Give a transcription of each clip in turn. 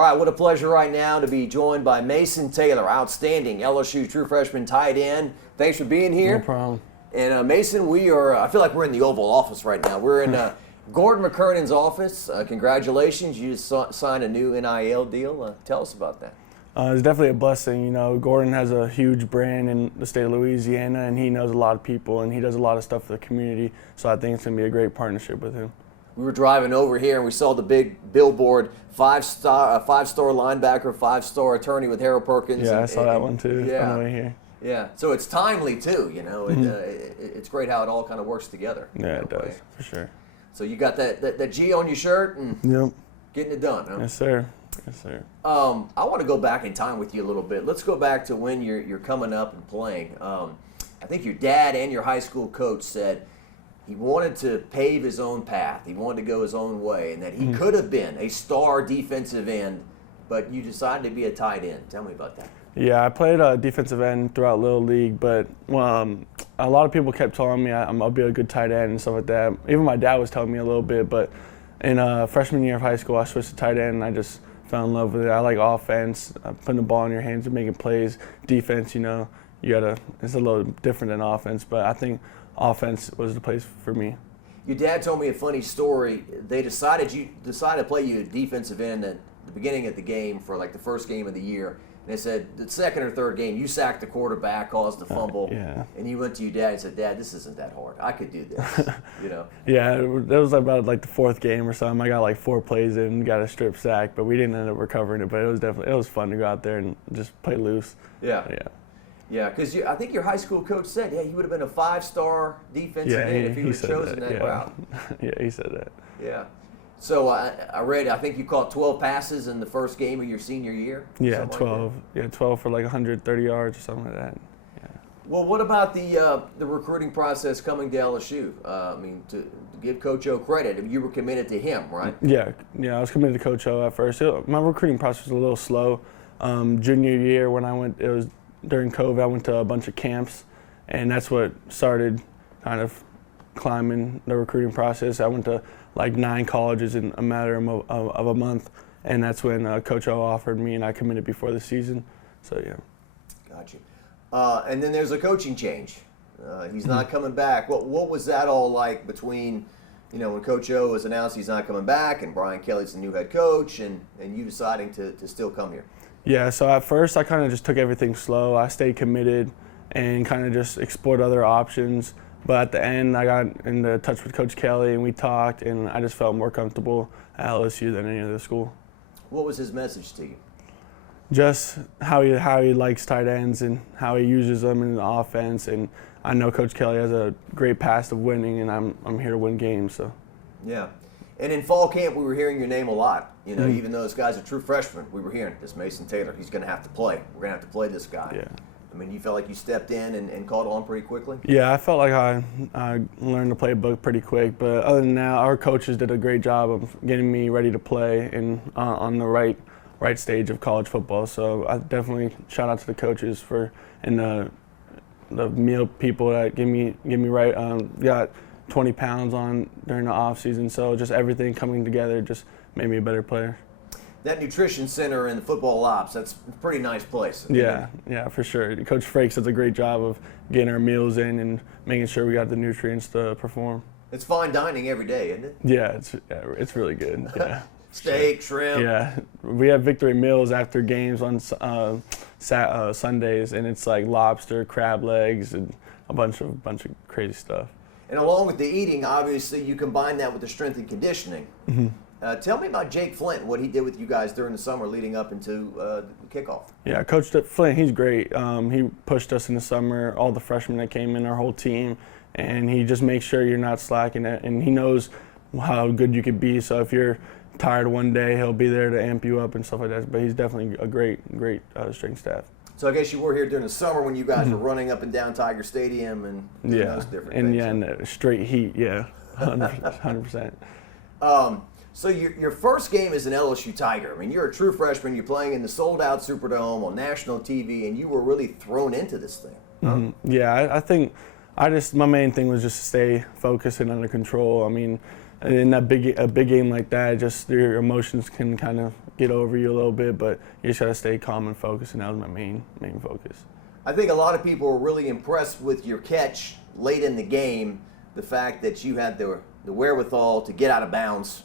All right, what a pleasure right now to be joined by Mason Taylor, outstanding LSU true freshman tight end. Thanks for being here. No problem. And Mason, I feel like we're in the Oval Office right now. We're in Gordon McKernan's office. Congratulations, you just signed a new NIL deal. Tell us about that. It's definitely a blessing. You know, Gordon has a huge brand in the state of Louisiana, and he knows a lot of people, and he does a lot of stuff for the community. So I think it's going to be a great partnership with him. We were driving over here, and we saw the big billboard, five-star linebacker, five-star attorney with Harold Perkins. Yeah, I saw that one too on the way here. Yeah, so it's timely too, you know. It's great how it all kind of works together. Yeah, it does, for sure. So you got that G on your shirt and getting it done, huh? Yes, sir. Yes, sir. I want to go back in time with you a little bit. Let's go back to when you're coming up and playing. I think your dad and your high school coach said he wanted to pave his own path. He wanted to go his own way, and that he could have been a star defensive end, but you decided to be a tight end. Tell me about that. Yeah, I played defensive end throughout Little League, but a lot of people kept telling me I'll be a good tight end and stuff like that. Even my dad was telling me a little bit, but in freshman year of high school, I switched to tight end, and I just fell in love with it. I like offense, putting the ball in your hands and making plays. Defense, you know, it's a little different than offense, but I think offense was the place for me. Your dad told me a funny story. They decided to play you at defensive end at the beginning of the game for like the first game of the year. And they said the second or third game, you sacked the quarterback, caused the fumble, and you went to your dad and said, "Dad, this isn't that hard. I could do this." You know. Yeah, it was about like the fourth game or something. I got like 4 plays in, got a strip sack, but we didn't end up recovering it. But it was fun to go out there and just play loose. Yeah. Because I think your high school coach said, you would have been a 5-star defensive end if he would have chosen that route. Yeah, he said that. Yeah. So I read, I think you caught 12 passes in the first game of your senior year. Yeah, 12. Like 12 for like 130 yards or something like that. Yeah. Well, what about the recruiting process coming to LSU? I mean, to give Coach O credit, you were committed to him, right? Yeah, I was committed to Coach O at first. My recruiting process was a little slow. Junior year when I went, it was during COVID, I went to a bunch of camps, and that's what started kind of climbing the recruiting process. I went to like 9 colleges in a matter of a month, and that's when Coach O offered me, and I committed before the season. So yeah. Got you. And then there's a coaching change. He's not coming back. What was that all like between, when Coach O was announced he's not coming back, and Brian Kelly's the new head coach, and you deciding to still come here? Yeah, so at first I kind of just took everything slow. I stayed committed and kind of just explored other options. But at the end, I got into touch with Coach Kelly, and we talked, and I just felt more comfortable at LSU than any other school. What was his message to you? Just how he likes tight ends and how he uses them in the offense. And I know Coach Kelly has a great past of winning, and I'm here to win games. So. Yeah. And in fall camp, we were hearing your name a lot. Even though this guy's a true freshman, we were hearing this Mason Taylor. He's going to have to play. We're going to have to play this guy. Yeah. I mean, you felt like you stepped in and caught on pretty quickly? Yeah, I felt like I learned the playbook pretty quick. But other than that, our coaches did a great job of getting me ready to play and on the right stage of college football. So I definitely shout out to the coaches and the meal people that give me right. Got 20 pounds on during the off season, so just everything coming together just made me a better player. That nutrition center in the football ops, that's a pretty nice place. Yeah, for sure. Coach Frakes does a great job of getting our meals in and making sure we got the nutrients to perform. It's fine dining every day, isn't it? Yeah, it's really good. Yeah. Steak, shrimp. Yeah, we have victory meals after games on Sundays, and it's like lobster, crab legs, and a bunch of crazy stuff. And along with the eating, obviously, you combine that with the strength and conditioning. Tell me about Jake Flint, what he did with you guys during the summer leading up into the kickoff. Yeah, Coach Flint, he's great. He pushed us in the summer, all the freshmen that came in, our whole team, and he just makes sure you're not slacking it. And he knows how good you could be, so if you're tired one day, he'll be there to amp you up and stuff like that. But he's definitely a great strength staff. So I guess you were here during the summer when you guys were running up and down Tiger Stadium and doing those different things. And the straight heat, 100%. So your first game as an LSU Tiger, I mean, you're a true freshman, you're playing in the sold-out Superdome on national TV, and you were really thrown into this thing. Huh? Yeah, I think my main thing was just to stay focused and under control. I mean, in a big game like that, just your emotions can kind of get over you a little bit, but you just got to stay calm and focused, and that was my main focus. I think a lot of people were really impressed with your catch late in the game, the fact that you had the wherewithal to get out of bounds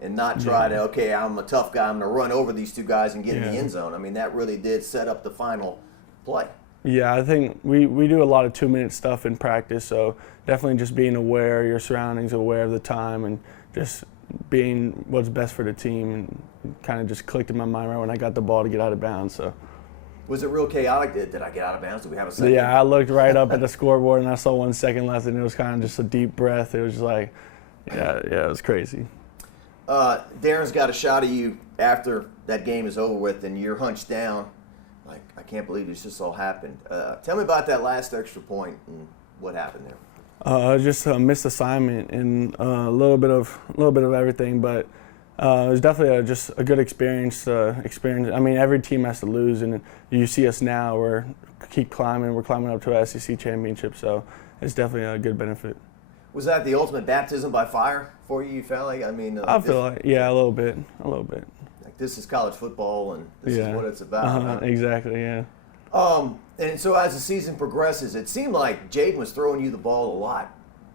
and not try to, okay, I'm a tough guy, I'm going to run over these two guys and get in the end zone. I mean, that really did set up the final play. Yeah, I think we do a lot of 2-minute stuff in practice, so definitely just being aware of your surroundings, aware of the time, and just being what's best for the team, and kind of just clicked in my mind right when I got the ball to get out of bounds. So. Was it real chaotic? Did I get out of bounds? Did we have a second? Yeah, I looked right up at the scoreboard and I saw 1 second left, and it was kind of just a deep breath. It was just like, it was crazy. Darren's got a shot of you after that game is over with, and you're hunched down. Like, I can't believe this just all happened. Tell me about that last extra point and what happened there. Just a missed assignment and a little bit of everything, but it was definitely just a good experience. I mean, every team has to lose, and you see us now. We're climbing up to an SEC championship, so it's definitely a good benefit. Was that the ultimate baptism by fire for you? You felt like, I mean, I feel like, a little bit. Like, this is college football, and this is what it's about. Huh? Exactly, yeah. And so as the season progresses, it seemed like Jaden was throwing you the ball a lot.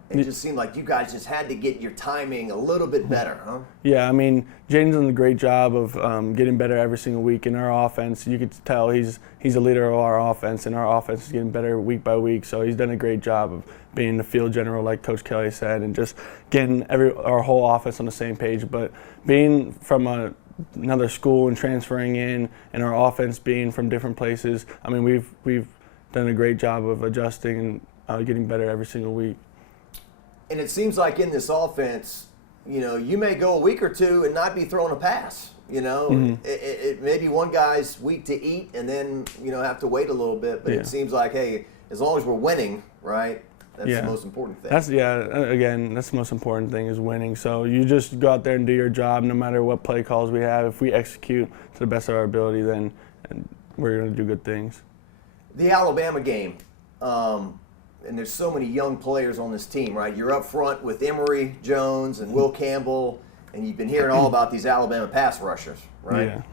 It just seemed like you guys just had to get your timing a little bit better, huh? Yeah, I mean, Jaden's done a great job of getting better every single week in our offense. You could tell he's a leader of our offense, and our offense is getting better week by week. So he's done a great job of being the field general, like Coach Kelly said, and just getting our whole offense on the same page. But being from another school and transferring in, and our offense being from different places, I mean, we've done a great job of adjusting and getting better every single week. And it seems like in this offense, you may go a week or two and not be throwing a pass. It maybe one guy's week to eat, and then have to wait a little bit. But it seems like, hey, as long as we're winning, right? That's the most important thing. That's the most important thing is winning. So you just go out there and do your job, no matter what play calls we have. If we execute to the best of our ability, then we're going to do good things. The Alabama game. And there's so many young players on this team, right? You're up front with Emory Jones and Will Campbell, and you've been hearing all about these Alabama pass rushers, right?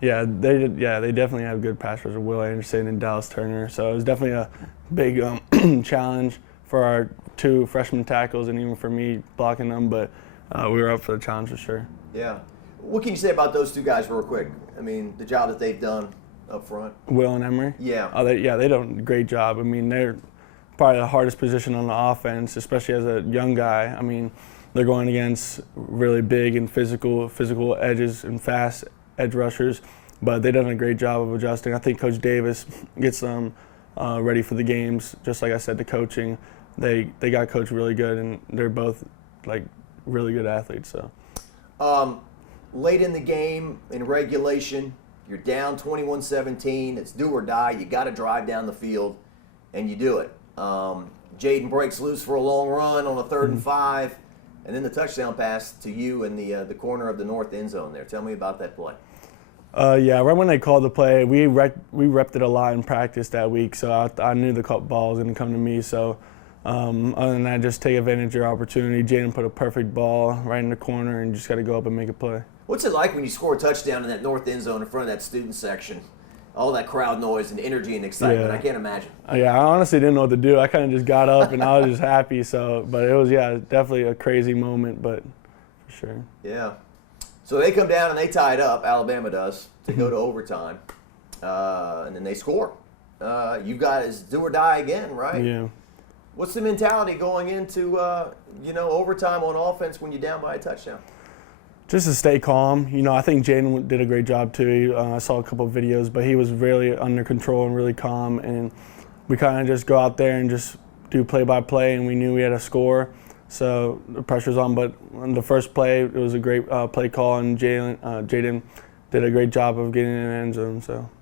Yeah, they definitely have good pass rushers, Will Anderson and Dallas Turner. So it was definitely a big challenge for our 2 freshman tackles, and even for me blocking them. But we were up for the challenge for sure. Yeah. What can you say about those 2 guys, real quick? I mean, the job that they've done up front. Will and Emory. Yeah. They done a great job. I mean, they're probably the hardest position on the offense, especially as a young guy. I mean, they're going against really big and physical edges and fast edge rushers, but they've done a great job of adjusting. I think Coach Davis gets them ready for the games. Just like I said, the coaching, they got coached really good, and they're both like really good athletes. So, late in the game in regulation, you're down 21-17. It's do or die. You got to drive down the field, and you do it. Jaden breaks loose for a long run on a 3rd and 5, and then the touchdown pass to you in the corner of the north end zone there. Tell me about that play. Right when they called the play, we repped it a lot in practice that week, so I knew the ball was going to come to me. So other than that, just take advantage of your opportunity. Jaden put a perfect ball right in the corner, and just got to go up and make a play. What's it like when you score a touchdown in that north end zone in front of that student section? All that crowd noise and energy and excitement, I can't imagine. Yeah, I honestly didn't know what to do. I kind of just got up and I was just happy. But it was, definitely a crazy moment, but for sure. Yeah. So they come down and they tie it up, Alabama does, to go to overtime. And then they score. You guys do or die again, right? Yeah. What's the mentality going into, overtime on offense when you're down by a touchdown? Just to stay calm. I think Jaden did a great job too. I saw a couple of videos, but he was really under control and really calm. And we kind of just go out there and just do play-by-play, and we knew we had a score. So the pressure's on. But on the first play, it was a great play call, and Jaden did a great job of getting in the end zone.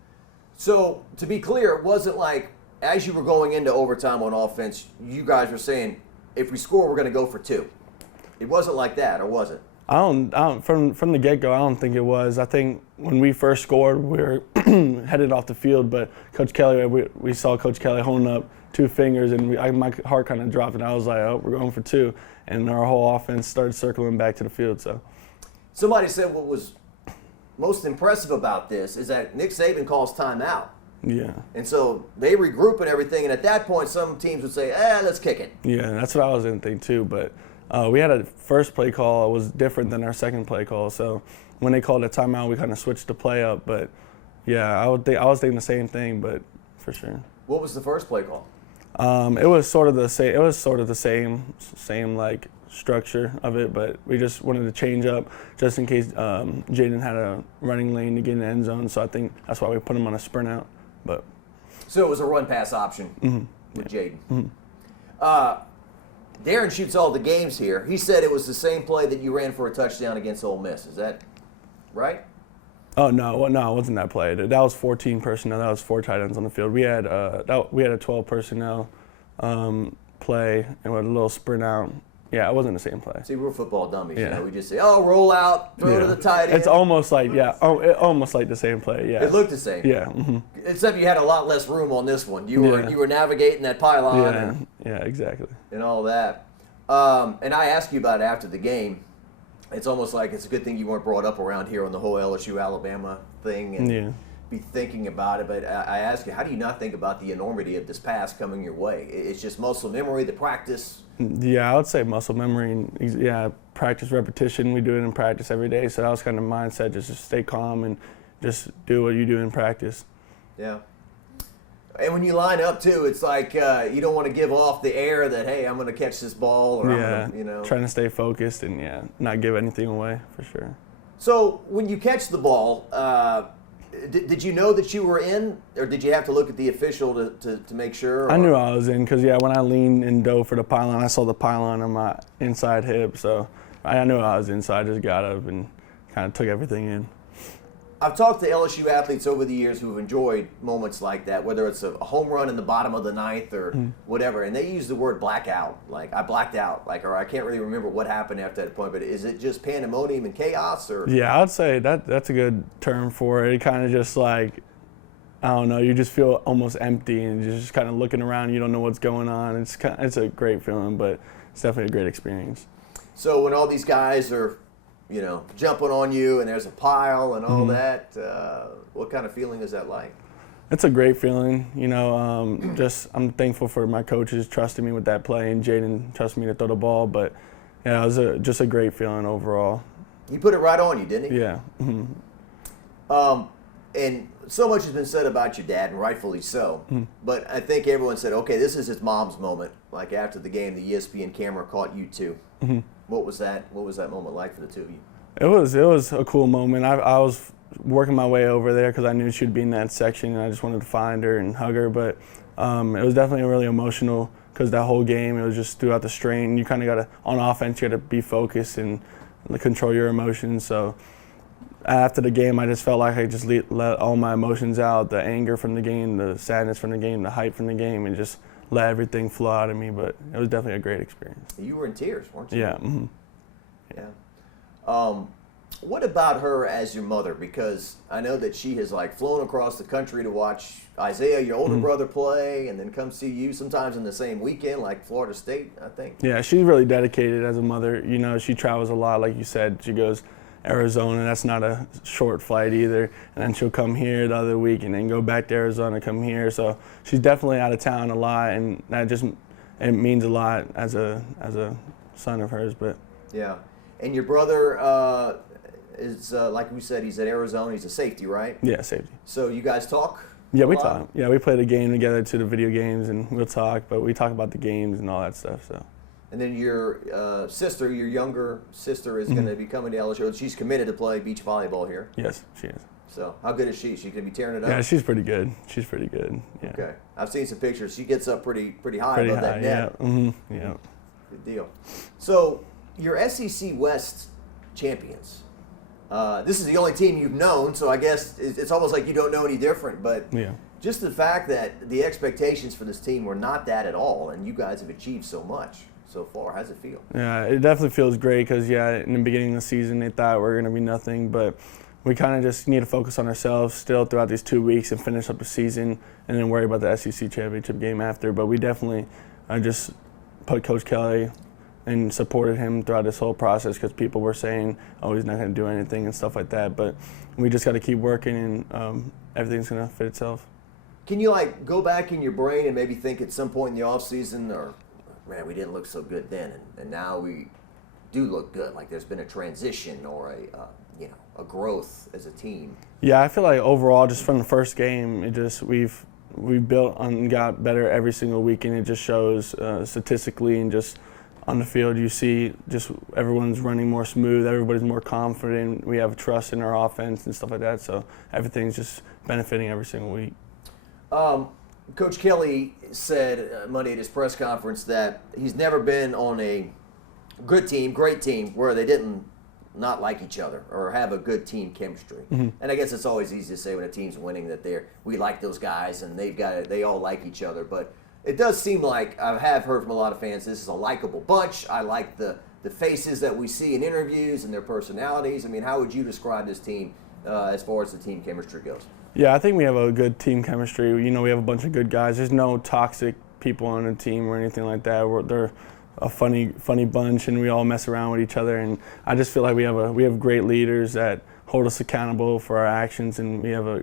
So to be clear, it wasn't like as you were going into overtime on offense, you guys were saying, if we score, we're going to go for 2. It wasn't like that, or was it? I don't. From the get-go, I don't think it was. I think when we first scored, we were headed off the field, but Coach Kelly, we saw Coach Kelly holding up 2 fingers, and my heart kind of dropped, and I was like, oh, we're going for 2, and our whole offense started circling back to the field. So, somebody said what was most impressive about this is that Nick Saban calls timeout. Yeah. And so they regroup and everything, and at that point, some teams would say, let's kick it. Yeah, that's what I was going to think too. But we had a first play call. It was different than our second play call. So when they called a timeout, we kind of switched the play up. But yeah, I was thinking the same thing, but for sure. What was the first play call? It was sort of the same. It was sort of the same like structure of it, but we just wanted to change up just in case Jaden had a running lane to get in the end zone. So I think that's why we put him on a sprint out. But so it was a run pass option with Jaden. Darren shoots all the games here. He said it was the same play that you ran for a touchdown against Ole Miss. Is that right? Oh no, it wasn't that play. That was 14 personnel. That was 4 tight ends on the field. We had a 12 personnel play and with a little sprint out. Yeah, it wasn't the same play. See, we're football dummies. Yeah. We just say, roll out, throw to the tight end. It's almost like almost like the same play. Yeah. It looked the same. Yeah. Mm-hmm. Except you had a lot less room on this one. You were navigating that pylon. Yeah, exactly. And all that. And I asked you about it after the game. It's almost like it's a good thing you weren't brought up around here on the whole LSU Alabama thing and be thinking about it. But I asked you, how do you not think about the enormity of this pass coming your way? It's just muscle memory, the practice. Yeah, I would say muscle memory and practice repetition. We do it in practice every day. So that was kind of mindset, just to stay calm and just do what you do in practice. Yeah. And when you line up too, it's like you don't want to give off the air that, hey, I'm going to catch this ball, or I'm going to, trying to stay focused and not give anything away for sure. So when you catch the ball, did you know that you were in, or did you have to look at the official to make sure? Or? I knew I was in because when I leaned and dove for the pylon, I saw the pylon on my inside hip, so I knew I was in. So I just got up and kind of took everything in. I've talked to LSU athletes over the years who've enjoyed moments like that, whether it's a home run in the bottom of the ninth or whatever, and they use the word blackout, like I blacked out, or I can't really remember what happened after that point, but is it just pandemonium and chaos? Or? Yeah, I'd say that's a good term for it. It kind of just like, I don't know, you just feel almost empty and you're just kind of looking around, you don't know what's going on. It's a great feeling, but it's definitely a great experience. So when all these guys are jumping on you and there's a pile and all that, what kind of feeling is that like? It's a great feeling. I'm thankful for my coaches trusting me with that play and Jaden trusting me to throw the ball. But it was just a great feeling overall. He put it right on you, didn't he? Yeah. And so much has been said about your dad, and rightfully so. But I think everyone said, okay, this is his mom's moment. Like after the game, the ESPN camera caught you too. What was that moment like for the two of you? It was a cool moment. I was working my way over there because I knew she'd be in that section, and I just wanted to find her and hug her. But it was definitely really emotional because that whole game, it was just throughout the strain. You kind of got to, on offense, you got to be focused and control your emotions. So after the game, I just felt like I just let all my emotions out, the anger from the game, the sadness from the game, the hype from the game, and just let everything flow out of me. But it was definitely a great experience. You were in tears, weren't you? Yeah. Yeah. What about her as your mother? Because I know that she has flown across the country to watch Isaiah, your older brother, play, and then come see you sometimes in the same weekend, like Florida State, I think. Yeah, she's really dedicated as a mother. She travels a lot, like you said. She goes Arizona. That's not a short flight either. And then she'll come here the other week and then go back to Arizona, come here. So she's definitely out of town a lot, and it means a lot as a son of hers. But yeah, and your brother is like we said, he's at Arizona. He's a safety, right? Yeah, safety. So you guys talk? Yeah, we talk. Yeah, we play the game together to the video games, and we'll talk. But we talk about the games and all that stuff. So. And then your sister, your younger sister, is going to be coming to LSU. She's committed to play beach volleyball here. Yes, she is. So how good is she? She's going to be tearing it up? Yeah, she's pretty good. Yeah. Okay. I've seen some pictures. She gets up pretty high above that net. Yeah. Yeah. Good deal. So your SEC West champions. This is the only team you've known, so I guess it's almost like you don't know any different. But just the fact that the expectations for this team were not that at all, and you guys have achieved so much so far. How's it feel? Yeah, it definitely feels great because, in the beginning of the season, they thought we were going to be nothing, but we kind of just need to focus on ourselves still throughout these 2 weeks and finish up the season and then worry about the SEC championship game after. But we definitely just put Coach Kelly and supported him throughout this whole process because people were saying, oh, he's not going to do anything and stuff like that. But we just got to keep working, and everything's going to fit itself. Can you go back in your brain and maybe think at some point in the offseason, or man, we didn't look so good then, and now we do look good? Like there's been a transition or a growth as a team. Yeah, I feel like overall, just from the first game, we built and got better every single week, and it just shows statistically and just on the field. You see just everyone's running more smooth, everybody's more confident, we have trust in our offense and stuff like that, so everything's just benefiting every single week. Coach Kelly said Monday at his press conference that he's never been on a good team, great team, where they didn't not like each other or have a good team chemistry. Mm-hmm. And I guess it's always easy to say when a team's winning that we like those guys and they all like each other. But it does seem like I have heard from a lot of fans this is a likable bunch. I like the faces that we see in interviews and their personalities. I mean, how would you describe this team as far as the team chemistry goes? Yeah, I think we have a good team chemistry. We have a bunch of good guys. There's no toxic people on the team or anything like that. They're a funny bunch, and we all mess around with each other. And I just feel like we have great leaders that hold us accountable for our actions, and we have a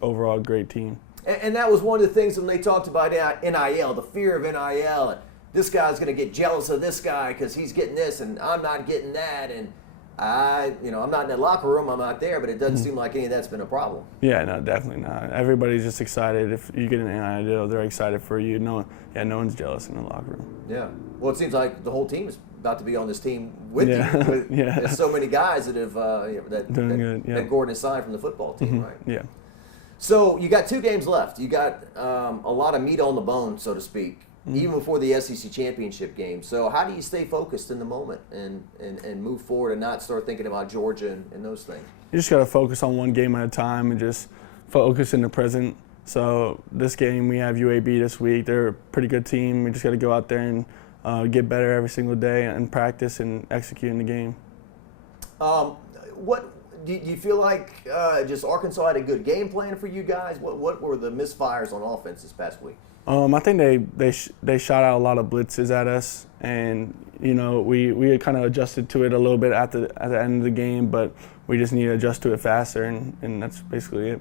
overall great team. And that was one of the things when they talked about NIL, the fear of NIL, and this guy's going to get jealous of this guy because he's getting this and I'm not getting that, and I'm not in that locker room, I'm not there, but it doesn't seem like any of that's been a problem. Yeah, no, definitely not. Everybody's just excited. If you get an NIL, they're excited for you. No one's jealous in the locker room. Yeah. Well, it seems like the whole team is about to be on this team with you. Yeah. There's so many guys that have doing good. Yeah. that Gordon has signed from the football team, right? Yeah. So you got 2 games left. You got a lot of meat on the bone, so to speak, even before the SEC championship game. So how do you stay focused in the moment and move forward and not start thinking about Georgia and those things? You just got to focus on one game at a time and just focus in the present. So this game, we have UAB this week. They're a pretty good team. We just got to go out there and get better every single day and practice and execute in the game. What do you feel like just Arkansas had a good game plan for you guys? What were the misfires on offense this past week? I think they shot out a lot of blitzes at us, and we kind of adjusted to it a little bit at the end of the game, but we just need to adjust to it faster, and that's basically it.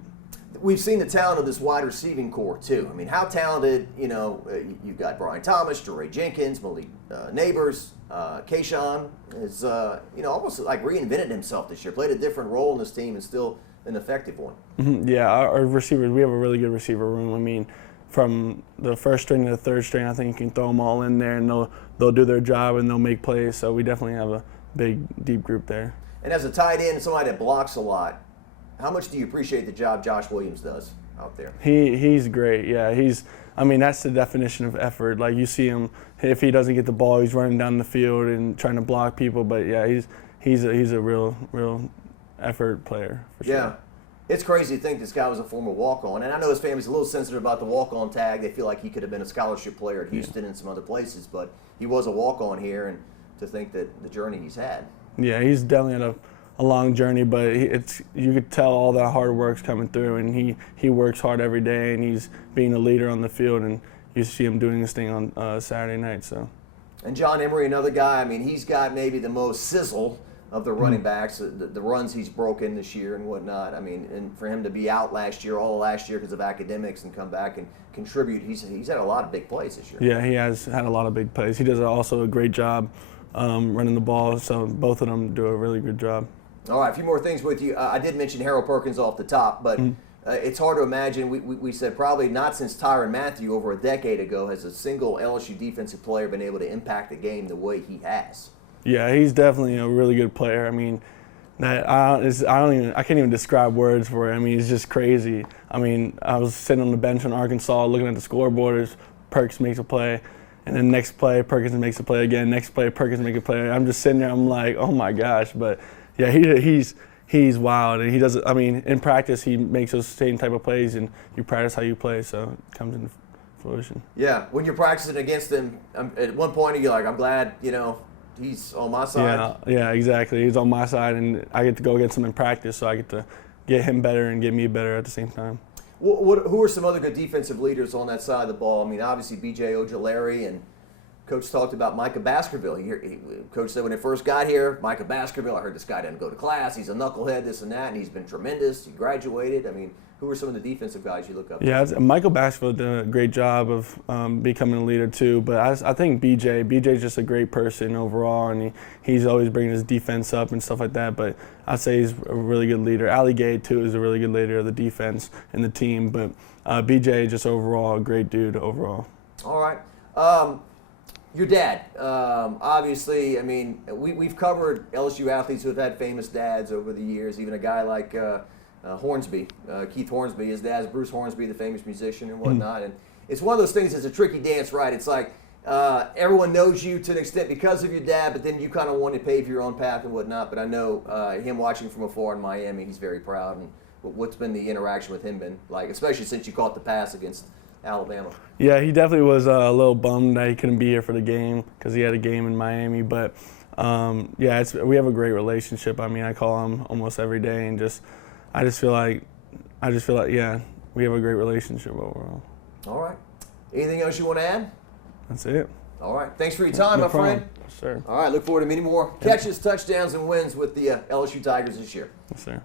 We've seen the talent of this wide receiving core too. I mean, how talented? You've got Brian Thomas, Jeray Jenkins, Malik Neighbors, Kayshawn is almost like reinvented himself this year. Played a different role in this team and still an effective one. Mm-hmm. Yeah, our receivers, we have a really good receiver room. I mean, from the first string to the third string, I think you can throw them all in there and they'll do their job and they'll make plays. So we definitely have a big, deep group there. And as a tight end and somebody that blocks a lot, how much do you appreciate the job Josh Williams does out there? He's great. Yeah, that's the definition of effort. Like you see him, if he doesn't get the ball, he's running down the field and trying to block people. But yeah, he's a real effort player for sure. Yeah. It's crazy to think this guy was a former walk-on, and I know his family's a little sensitive about the walk-on tag. They feel like he could have been a scholarship player at Houston and some other places, but he was a walk-on here, and to think that the journey he's had. Yeah, he's definitely on a long journey, but you could tell all that hard work's coming through, and he works hard every day, and he's being a leader on the field, and you see him doing this thing on Saturday night. So. And John Emery, another guy. I mean, he's got maybe the most sizzle of the running backs, the runs he's broken this year and whatnot. I mean, and for him to be out all last year because of academics and come back and contribute, he's had a lot of big plays this year. Yeah, he has had a lot of big plays. He does also a great job running the ball, so both of them do a really good job. All right, a few more things with you. I did mention Harold Perkins off the top, but it's hard to imagine. We said probably not since Tyrann Mathieu over a decade ago has a single LSU defensive player been able to impact the game the way he has. Yeah, he's definitely a really good player. I mean, I can't even describe words for it. I mean, it's just crazy. I mean, I was sitting on the bench in Arkansas looking at the scoreboard as Perks makes a play, and then next play Perkins makes a play again. Next play Perkins makes a play. I'm just sitting there. I'm like, oh my gosh. But yeah, he's wild, and he does. I mean, in practice he makes those same type of plays, and you practice how you play, so it comes into fruition. Yeah, when you're practicing against him, at one point you're like, I'm glad he's on my side. Yeah, exactly. He's on my side, and I get to go against him in practice, so I get to get him better and get me better at the same time. Who are some other good defensive leaders on that side of the ball? I mean, obviously B.J. Ojulari and Coach talked about Micah Baskerville. Coach said when it first got here, Micah Baskerville, I heard this guy didn't go to class. He's a knucklehead, this and that, and he's been tremendous. He graduated. I mean, who are some of the defensive guys you look up to? Yeah, Michael Baskerville did a great job of becoming a leader too. But I think BJ's just a great person overall, and he's always bringing his defense up and stuff like that. But I'd say he's a really good leader. Ali Gay too is a really good leader of the defense and the team. But BJ just overall a great dude overall. All right. Your dad, obviously, I mean, we've covered LSU athletes who have had famous dads over the years, even a guy like Hornsby, Keith Hornsby. His dad's Bruce Hornsby, the famous musician and whatnot. And it's one of those things, it's a tricky dance, right? It's like everyone knows you to an extent because of your dad, but then you kind of want to pave your own path and whatnot. But I know him watching from afar in Miami, he's very proud. And what's been the interaction with him been like, especially since you caught the pass against Alabama? Yeah, he definitely was a little bummed that he couldn't be here for the game because he had a game in Miami. But yeah, we have a great relationship. I mean, I call him almost every day, and I just feel like yeah, we have a great relationship overall. All right. Anything else you want to add? That's it. All right. Thanks for your time, my friend. Yes, sir. All right. Look forward to many more catches, touchdowns, and wins with the LSU Tigers this year. Yes, sir.